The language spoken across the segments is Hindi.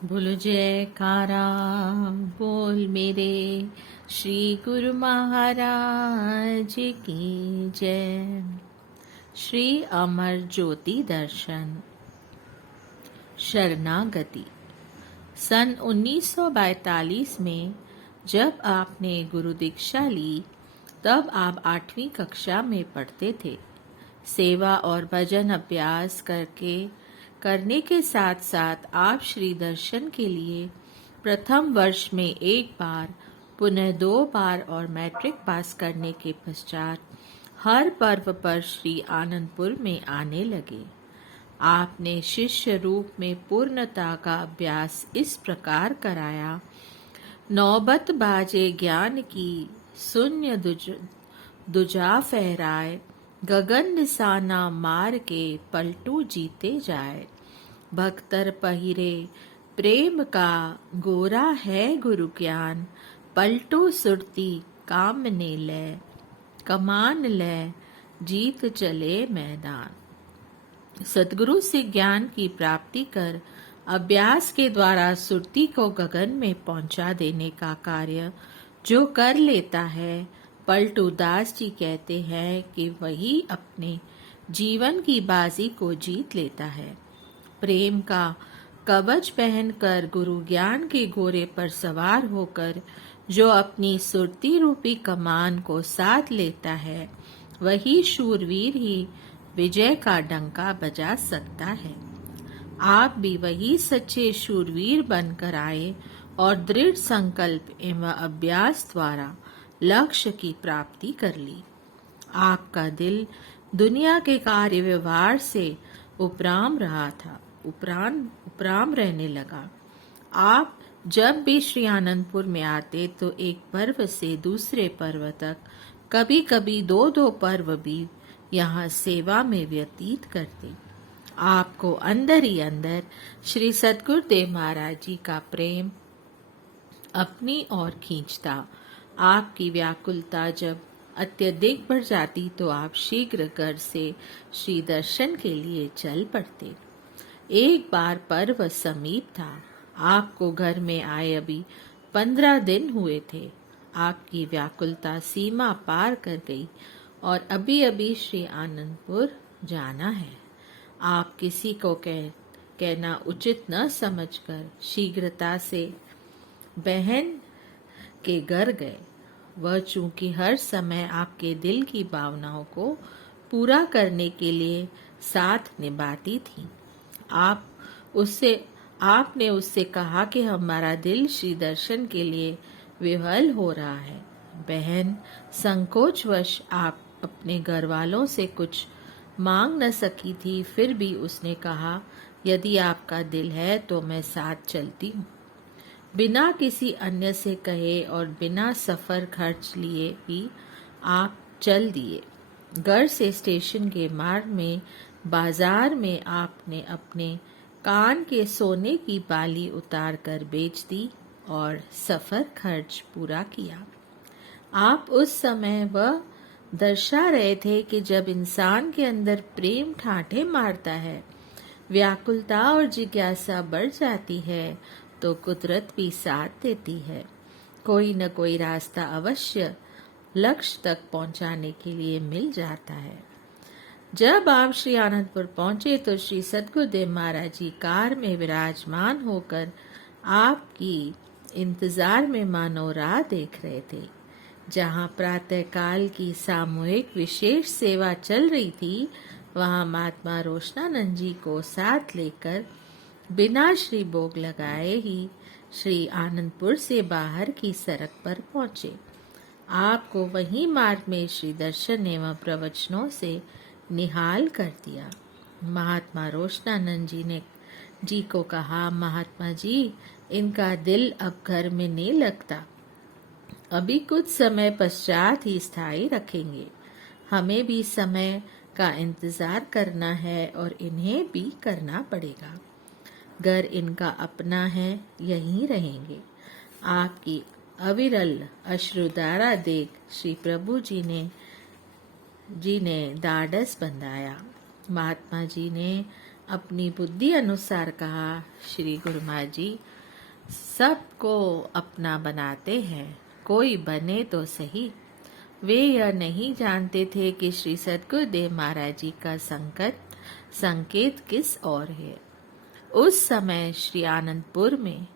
बोलो जयकारा बोल मेरे श्री गुरु महाराज की जय। श्री अमर ज्योति दर्शन शरणागति। सन 1942 में जब आपने गुरु दीक्षा ली तब आप 8वीं कक्षा में पढ़ते थे। सेवा और भजन अभ्यास करने के साथ साथ आप श्री दर्शन के लिए प्रथम वर्ष में 1 बार, पुनः 2 बार और मैट्रिक पास करने के पश्चात हर पर्व पर श्री आनंदपुर में आने लगे। आपने शिष्य रूप में पूर्णता का अभ्यास इस प्रकार कराया। नौबत बाजे ज्ञान की, शून्य दुजा फहराए, गगन निशाना मार के पलटू जीते जाए। भक्तर पहिरे प्रेम का, गोरा है गुरु ज्ञान, पलटू सुरती काम ने ले, कमान ले जीत चले मैदान। सद्गुरु से ज्ञान की प्राप्ति कर अभ्यास के द्वारा सुरती को गगन में पहुंचा देने का कार्य जो कर लेता है, पलटू दास जी कहते हैं कि वही अपने जीवन की बाजी को जीत लेता है। प्रेम का कवच पहनकर गुरु ज्ञान के घोड़े पर सवार होकर जो अपनी सुरती रूपी कमान को साथ लेता है, वही शूरवीर ही विजय का डंका बजा सकता है। आप भी वही सच्चे शूरवीर बनकर आए और दृढ़ संकल्प एवं अभ्यास द्वारा लक्ष्य की प्राप्ति कर ली। आपका दिल दुनिया के कार्य व्यवहार से उपराम रहने लगा। आप जब भी श्री आनंदपुर में आते तो एक पर्व से दूसरे पर्व तक, कभी कभी 2-2 पर्व भी यहाँ सेवा में व्यतीत करते। आपको अंदर ही अंदर श्री सद्गुरुदेव महाराज जी का प्रेम अपनी ओर खींचता। आपकी व्याकुलता जब अत्यधिक बढ़ जाती तो आप शीघ्र घर से श्री दर्शन के लिए चल पड़ते। एक बार पर्व समीप था। आपको घर में आए अभी 15 दिन हुए थे। आपकी व्याकुलता सीमा पार कर गई और अभी अभी श्री आनंदपुर जाना है। आप किसी को कहना उचित न समझकर शीघ्रता से बहन के घर गए। वह चूंकि हर समय आपके दिल की भावनाओं को पूरा करने के लिए साथ निभाती थी। आपने उससे कहा कि हमारा दिल श्री दर्शन के लिए विह्वल हो रहा है। बहन संकोचवश आप अपने घर वालों से कुछ मांग न सकी थी, फिर भी उसने कहा, यदि आपका दिल है तो मैं साथ चलती हूँ। बिना किसी अन्य से कहे और बिना सफर खर्च लिए भी आप चल दिए। घर से स्टेशन के मार्ग में बाजार में आपने अपने कान के सोने की बाली उतार कर बेच दी और सफर खर्च पूरा किया। आप उस समय वह दर्शा रहे थे कि जब इंसान के अंदर प्रेम ठाठे मारता है, व्याकुलता और जिज्ञासा बढ़ जाती है तो कुदरत भी साथ देती है। कोई न कोई रास्ता अवश्य लक्ष्य तक पहुंचाने के लिए मिल जाता है। जब आप श्री आनंदपुर पहुंचे तो श्री सद्गुरुदेव महाराज जी कार में विराजमान होकर आपकी इंतजार में मानो राह देख रहे थे। जहां प्रातःकाल की सामूहिक विशेष सेवा चल रही थी, वहां महात्मा रोशनानंद जी को साथ लेकर बिना श्री भोग लगाए ही श्री आनंदपुर से बाहर की सड़क पर पहुंचे। आपको वहीं मार्ग में श्री दर्शन एवं प्रवचनों से निहाल कर दिया। महात्मा रोशनानंद जी को कहा, महात्मा जी, इनका दिल अब घर में नहीं लगता, अभी कुछ समय पश्चात ही स्थायी रखेंगे। हमें भी समय का इंतजार करना है और इन्हें भी करना पड़ेगा। घर इनका अपना है, यहीं रहेंगे। आपकी अविरल अश्रुधारा देख श्री प्रभु जी ने ढाढ़स बंधाया। महात्मा जी ने अपनी बुद्धि अनुसार कहा, श्री गुरु महाराज जी सबको अपना बनाते हैं, कोई बने तो सही। वे यह नहीं जानते थे कि श्री सद्गुरुदेव महाराज जी का संकेत किस ओर है। उस समय श्री आनंदपुर में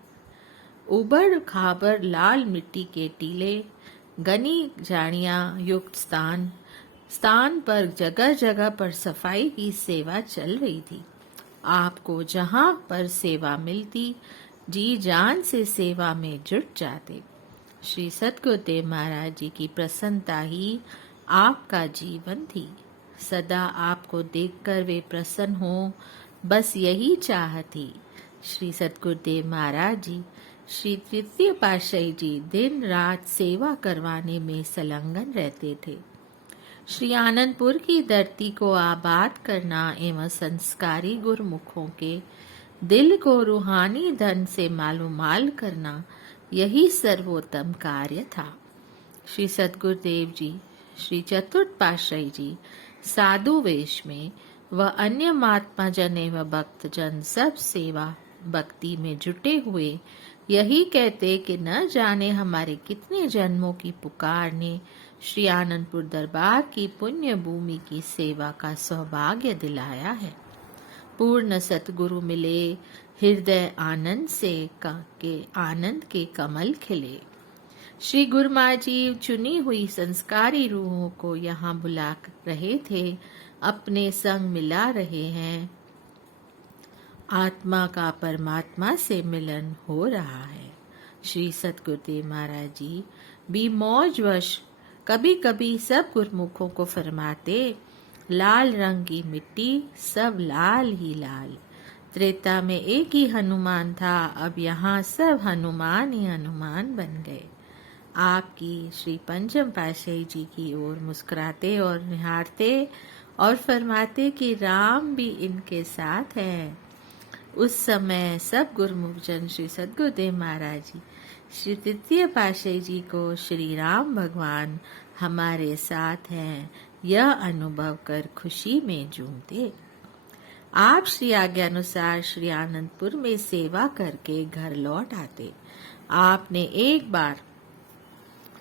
उबड़ खाबड़ लाल मिट्टी के टीले, घनी झाड़ियां युक्त स्थान पर जगह जगह पर सफाई की सेवा चल रही थी। आपको जहां पर सेवा मिलती, जी जान से सेवा में जुट जाते। श्री सद्गुरुदेव महाराज जी की प्रसन्नता ही आपका जीवन थी। सदा आपको देखकर वे प्रसन्न हो, बस यही चाह थी। श्री सद्गुरुदेव महाराज जी, श्री तृतीय पातशाही जी दिन रात सेवा करवाने में संलग्न रहते थे। श्री आनंदपुर की धरती को आबाद करना एवं संस्कारी गुरुमुखों के दिल को रूहानी धन से मालूमाल करना, यही सर्वोत्तम कार्य था। श्री सद्गुरुदेव जी, श्री चतुर्थ पातशाही जी साधु वेश में व अन्य महात्मा जन एवं भक्त जन सब सेवा भक्ति में जुटे हुए यही कहते कि न जाने हमारे कितने जन्मों की पुकार ने श्री आनंदपुर दरबार की पुण्य भूमि की सेवा का सौभाग्य दिलाया है। पूर्ण सतगुरु मिले, हृदय आनंद से के आनंद के कमल खिले। श्री गुरु महाराज जी चुनी हुई संस्कारी रूहों को यहाँ बुला रहे थे, अपने संग मिला रहे हैं। आत्मा का परमात्मा से मिलन हो रहा है। श्री सतगुरुदेव महाराज जी भी मौजवश कभी कभी सब गुरुमुखों को फरमाते, लाल रंग की मिट्टी सब लाल ही लाल। त्रेता में एक ही हनुमान था, अब यहाँ सब हनुमान ही हनुमान बन गए। आपकी श्री पंचम पातशाही जी की ओर मुस्कुराते और निहारते और फरमाते कि राम भी इनके साथ है। उस समय सब गुरुमुख जन श्री सद्गुरुदेव महाराज जी, श्री तृतीय पातशाही जी को श्री राम भगवान हमारे साथ हैं यह अनुभव कर खुशी में झूमते। आप श्री आज्ञा अनुसार श्री आनंदपुर में सेवा करके घर लौट आते। आपने एक बार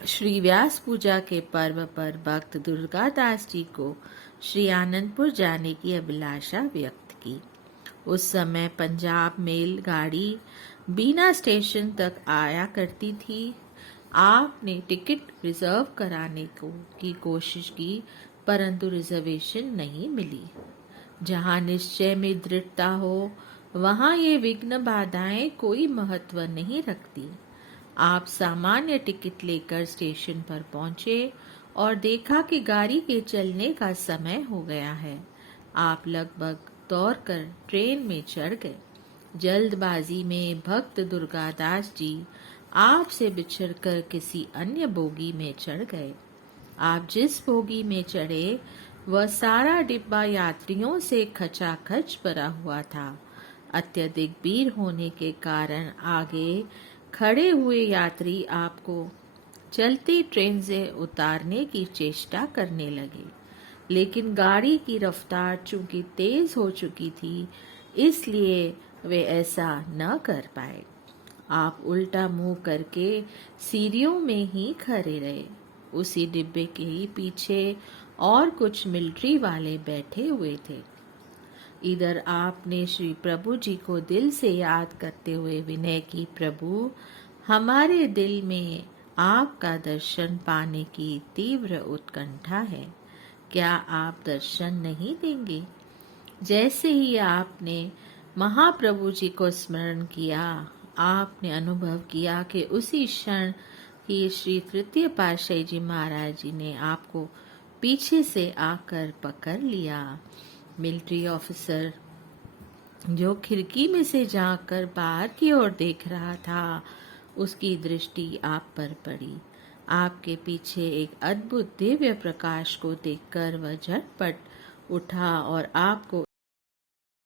श्री व्यास पूजा के पर्व पर भक्त दुर्गादास जी को श्री आनंदपुर जाने की अभिलाषा व्यक्त की। उस समय पंजाब मेल गाड़ी बीना स्टेशन तक आया करती थी। आपने टिकट रिजर्व कराने की कोशिश की, परंतु रिजर्वेशन नहीं मिली। जहाँ निश्चय में दृढ़ता हो, वहाँ ये विघ्न बाधाएं कोई महत्व नहीं रखती। आप सामान्य टिकट लेकर स्टेशन पर पहुंचे और देखा कि गाड़ी के चलने का समय हो गया है। आप लगभग दौड़कर ट्रेन में चढ़ गए। जल्दबाजी में भक्त दुर्गादास जी आपसे बिछड़कर किसी अन्य बोगी में चढ़ गए। आप जिस बोगी में चढ़े वह सारा डिब्बा यात्रियों से खचाखच भरा हुआ था। अत्यधिक भीड़ होने के कारण आगे खड़े हुए यात्री आपको चलती ट्रेन से उतारने की चेष्टा करने लगे, लेकिन गाड़ी की रफ्तार चूंकि तेज हो चुकी थी, इसलिए वे ऐसा न कर पाए। आप उल्टा मुंह करके सीढ़ियों में ही खड़े रहे। उसी डिब्बे के ही पीछे और कुछ मिलिट्री वाले बैठे हुए थे। इधर आपने श्री प्रभु जी को दिल से याद करते हुए विनय की, प्रभु हमारे दिल में आपका दर्शन पाने की तीव्र उत्कंठा है, क्या आप दर्शन नहीं देंगे? जैसे ही आपने महाप्रभु जी को स्मरण किया, आपने अनुभव किया कि उसी क्षण ही श्री तृतीय पातशाही जी महाराज जी ने आपको पीछे से आकर पकड़ लिया। मिलिट्री ऑफिसर जो खिड़की में से झांककर बाहर की ओर देख रहा था, उसकी दृष्टि आप पर पड़ी। आपके पीछे एक अद्भुत दिव्य प्रकाश को देखकर वह झटपट उठा और आपको